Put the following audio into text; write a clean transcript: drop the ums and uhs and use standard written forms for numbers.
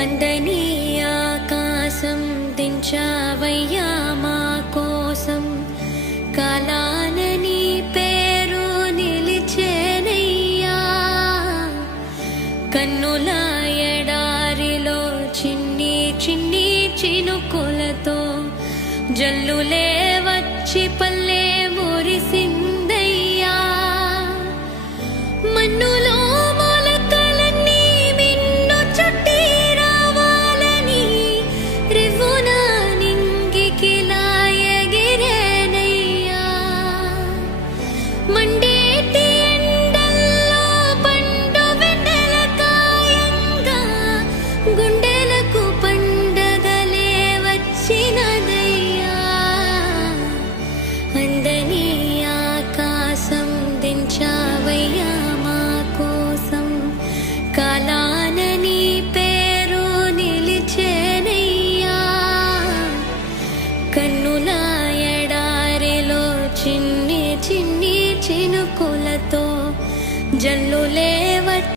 అందని ఆకాశం దించావయ్యా మా కోసం, కాలాన నీ పేరు నిలిచేనయ్యా. కన్నుల ఎడారిలో చిన్ని చిన్ని చినుకులతో జల్లులే వచ్చి పల్లె మురిసిందయ్యా. మన్నులో మొలకలన్నీ మిన్ను చుట్టి రావాలని రివ్వున నింగికిలా ఎగిరేనయ్యా. మండేటి ఎండల్లో పండు వెన్నెల కాయంగా గుండెలకు పండగలే వచ్చినదయ్యా. అందని ఆకాశం దించావయ్యా మా కోసం, కాలాన నీ పేరు నిలిచేనయ్యా. కన్నుల ఎడారిలో చిన్ని చిన్ని చినుకులతో జల్లులే